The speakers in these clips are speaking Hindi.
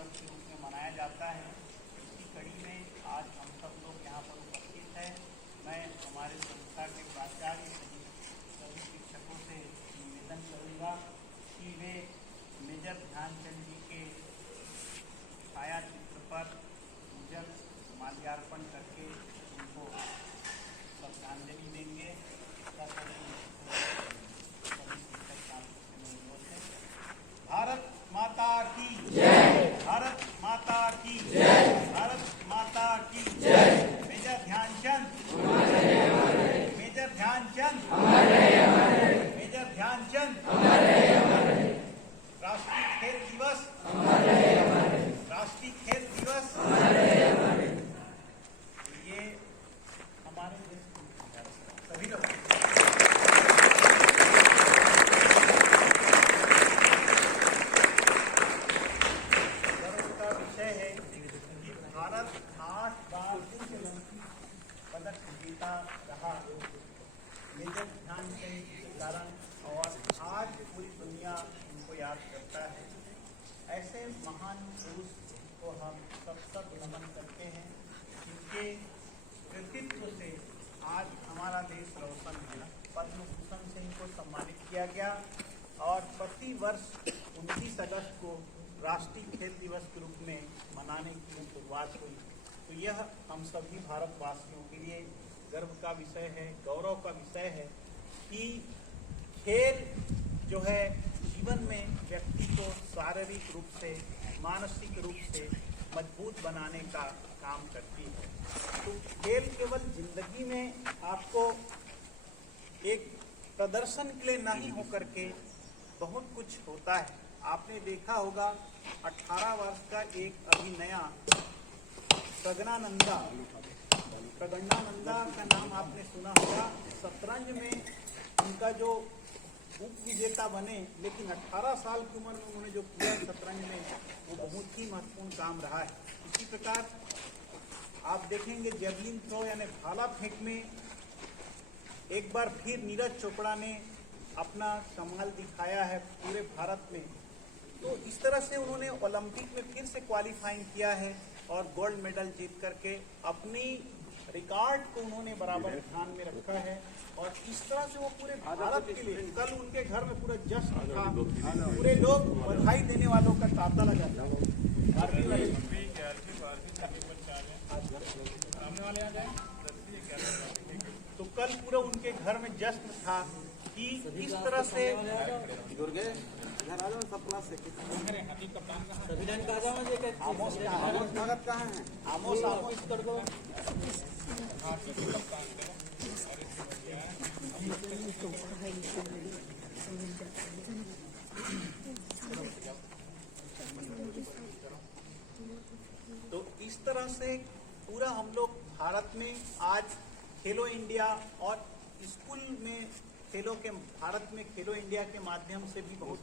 दिवस के रूप में मनाया जाता है। इसी कड़ी में आज हम सब लोग यहाँ पर उपस्थित हैं। मैं हमारे संस्था के प्राचार्य सभी शिक्षकों से निवेदन करूँगा कि वे मेजर ध्यानचंद जी के छाया चित्र पर पूजन माल्यार्पण करके उनको श्रद्धांजलि देंगे। भारत माता की जय, भारत माता की जय, भारत माता की जय। Major Dhyan Chand major Dhyan Chand major Dhyan Chand. राष्ट्रीय खेल दिवस राष्ट्रीय खेल दिवस ये हमारे देश सभी लोग भारत 8 बार पदक जीता रहा मेजर ध्यानचंद के कारण, और आज पूरी दुनिया उनको याद करता है। ऐसे महान पुरुष को हम सब नमन करते हैं, जिनके कृतित्व से आज हमारा देश रोशन है। पद्म भूषण से इनको सम्मानित किया गया और प्रति वर्ष 29 अगस्त को राष्ट्रीय खेल दिवस के रूप में मनाने की शुरुआत हुई। तो यह हम सभी भारतवासियों के लिए गर्व का विषय है, गौरव का विषय है कि खेल जो है जीवन में व्यक्ति को शारीरिक रूप से, मानसिक रूप से मजबूत बनाने का काम करती है। तो खेल केवल जिंदगी में आपको एक प्रदर्शन के लिए नहीं होकर के बहुत कुछ होता है। आपने देखा होगा 18 वर्ष का एक अभी नया प्रगणानंदा का नाम आपने सुना होगा। शतरंज में उनका जो उप विजेता बने, लेकिन 18 साल की उम्र में उन्होंने जो किया शतरंज में, वो बहुत ही महत्वपूर्ण काम रहा है। इसी प्रकार आप देखेंगे जेवलिन थ्रो यानी भाला फेंक में एक बार फिर नीरज चोपड़ा ने अपना कमाल दिखाया है पूरे भारत में। तो इस तरह से उन्होंने ओलंपिक में फिर से क्वालिफाइंग किया है और गोल्ड मेडल जीत करके अपनी रिकॉर्ड को उन्होंने बराबर ध्यान में रखा है। और इस तरह से वो पूरे भारत के लिए, कल उनके घर में पूरा जश्न था, पूरे लोग बधाई देने वालों का तांता लगा था। तो कल पूरा उनके घर में जश्न था कि इस तरह से तो इस तरह से पूरा हम लोग भारत में आज खेलो इंडिया और स्कूल में भारत में खेलो इंडिया के माध्यम से भी बहुत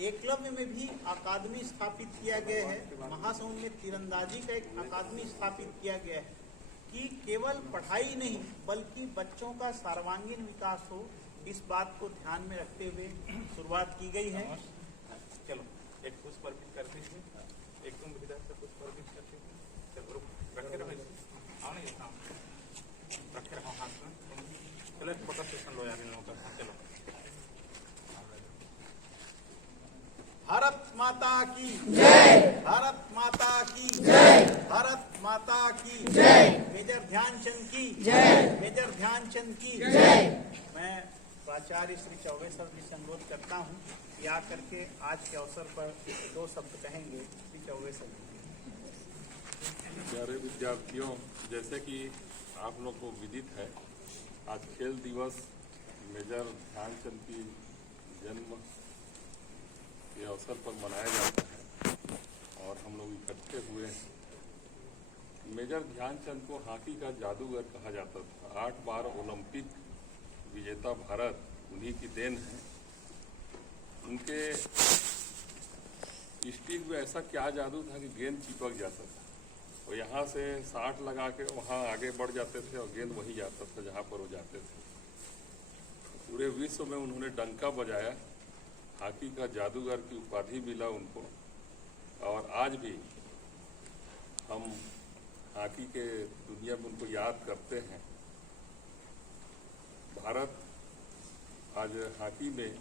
एकलव्य में भी अकादमी स्थापित किया गया है। महासमुंद में तीरंदाजी का एक अकादमी स्थापित किया गया है कि केवल पढ़ाई नहीं बल्कि बच्चों का सर्वांगीण विकास हो, इस बात को ध्यान में रखते हुए शुरुआत की गई है। चलो एक पुष्प अर्पित करते हुए, एक तुम विदा से पुष्प अर्पित करते हुए, चलो रखे रहो, आओ नहीं रखे रहो हाथ में। चलो एक फोटो सेशन लो यार इन लोगों का। चलो भारत माता की जय, भारत माता की जय, भारत माता की जय, मेजर ध्यानचंद की जय, मेजर ध्यानचंद की जय। मैं प्राचार्य श्री चौबे सर जी से अनुरोध करता हूँ कि आकर के आज के अवसर पर 2 शब्द कहेंगे। श्री चौबे सर। प्यारे विद्यार्थियों, जैसे कि आप लोग को विदित है, आज खेल दिवस मेजर ध्यानचंद की जन्म के अवसर पर मनाया जाता है और हम लोग इकट्ठे हुए हैं। मेजर ध्यानचंद को हॉकी का जादूगर कहा जाता था। 8 बार ओलंपिक विजेता भारत उन्हीं की देन है। उनके स्टिक में ऐसा क्या जादू था कि गेंद चिपक जाता था, और यहाँ से 60 लगा के वहाँ आगे बढ़ जाते थे और गेंद वहीं जाता था जहाँ पर वो जाते थे। पूरे विश्व में उन्होंने डंका बजाया, हॉकी का जादूगर की उपाधि मिला उनको। और आज भी हम हॉकी के दुनिया में उनको याद करते हैं। भारत आज हॉकी में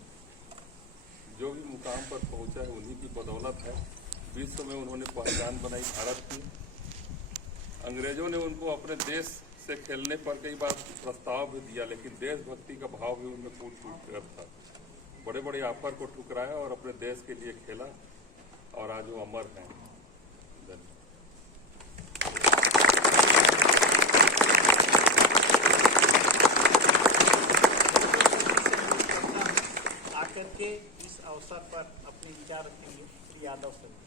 जो भी मुकाम पर पहुंचा है उन्हीं की बदौलत है। विश्व में उन्होंने पहचान बनाई भारत की। अंग्रेजों ने उनको अपने देश से खेलने पर कई बार प्रस्ताव भी दिया, लेकिन देशभक्ति का भाव भी उनमें फूट कर था। बड़े बड़े ऑफर को ठुकराया और अपने देश के लिए खेला और आज वो अमर हैं। आकर के इस अवसर पर अपने विचार रखेंगे श्री यादव सर।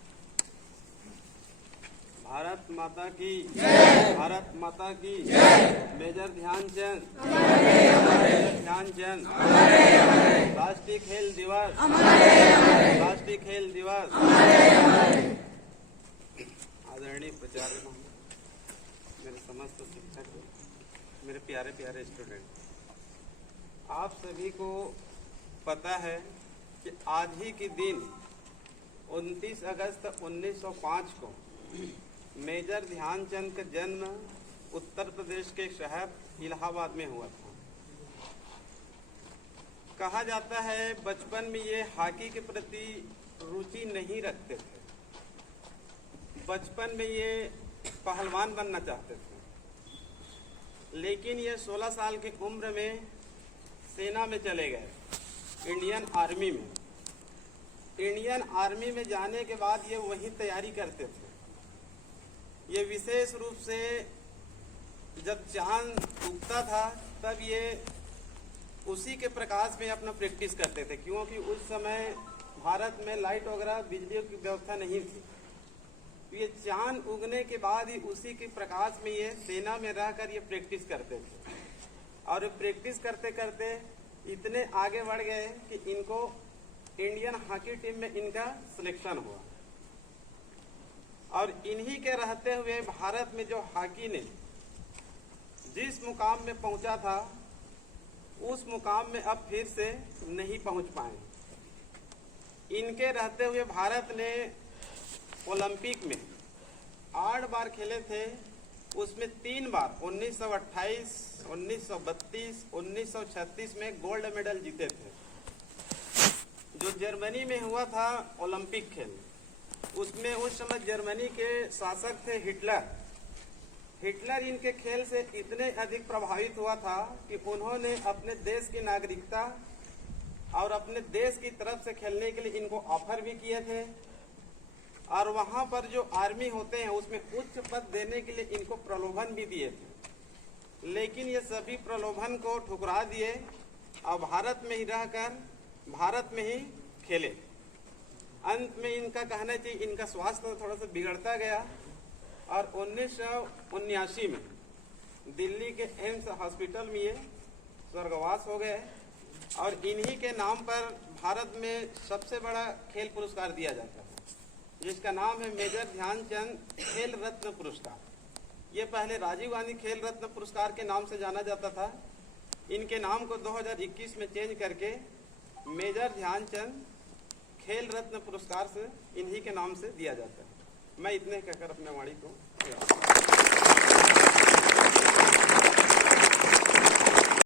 भारत माता की जय। भारत माता की जय। मेजर ध्यानचंद, मेजर ध्यानचंद, राष्ट्रीय खेल दिवस, राष्ट्रीय खेल दिवस। आदरणीय प्राचार्य, मेरे समस्त शिक्षक, मेरे प्यारे प्यारे स्टूडेंट, आप सभी को पता है कि आज ही के दिन 29 अगस्त 1905 को मेजर ध्यानचंद का जन्म उत्तर प्रदेश के शहर इलाहाबाद में हुआ था। कहा जाता है बचपन में ये हॉकी के प्रति रुचि नहीं रखते थे। बचपन में ये पहलवान बनना चाहते थे, लेकिन ये 16 साल की उम्र में सेना में चले गए, इंडियन आर्मी में। इंडियन आर्मी में जाने के बाद ये वही तैयारी करते थे। ये विशेष रूप से जब चांद उगता था तब ये उसी के प्रकाश में अपना प्रैक्टिस करते थे, क्योंकि उस समय भारत में लाइट वगैरह बिजली की व्यवस्था नहीं थी। तो ये चांद उगने के बाद ही उसी के प्रकाश में ये सेना में रहकर ये प्रैक्टिस करते थे। और प्रैक्टिस करते करते इतने आगे बढ़ गए कि इनको इंडियन हॉकी टीम में इनका सिलेक्शन हुआ। और इन्हीं के रहते हुए भारत में जो हॉकी ने जिस मुकाम में पहुंचा था, उस मुकाम में अब फिर से नहीं पहुंच पाए। इनके रहते हुए भारत ने ओलंपिक में 8 बार खेले थे, उसमें 3 बार 1928, 1932, 1936 में गोल्ड मेडल जीते थे। जो जर्मनी में हुआ था ओलंपिक खेल, उसमें उस समय जर्मनी के शासक थे हिटलर। हिटलर इनके खेल से इतने अधिक प्रभावित हुआ था कि उन्होंने अपने देश की नागरिकता और अपने देश की तरफ से खेलने के लिए इनको ऑफर भी किए थे। और वहां पर जो आर्मी होते हैं उसमें उच्च पद देने के लिए इनको प्रलोभन भी दिए थे, लेकिन ये सभी प्रलोभन को ठुकरा दिए और भारत में ही रहकर भारत में ही खेले। अंत में इनका कहना चाहिए इनका स्वास्थ्य थोड़ा सा बिगड़ता गया और 1979 में दिल्ली के एम्स हॉस्पिटल में ये स्वर्गवास हो गए। और इन्हीं के नाम पर भारत में सबसे बड़ा खेल पुरस्कार दिया जाता है, जिसका नाम है मेजर ध्यानचंद खेल रत्न पुरस्कार। ये पहले राजीव गांधी खेल रत्न पुरस्कार के नाम से जाना जाता था। इनके नाम को 2021 में चेंज करके मेजर ध्यानचंद खेल रत्न पुरस्कार से इन्हीं के नाम से दिया जाता है। मैं इतने कहकर अपने वाणी को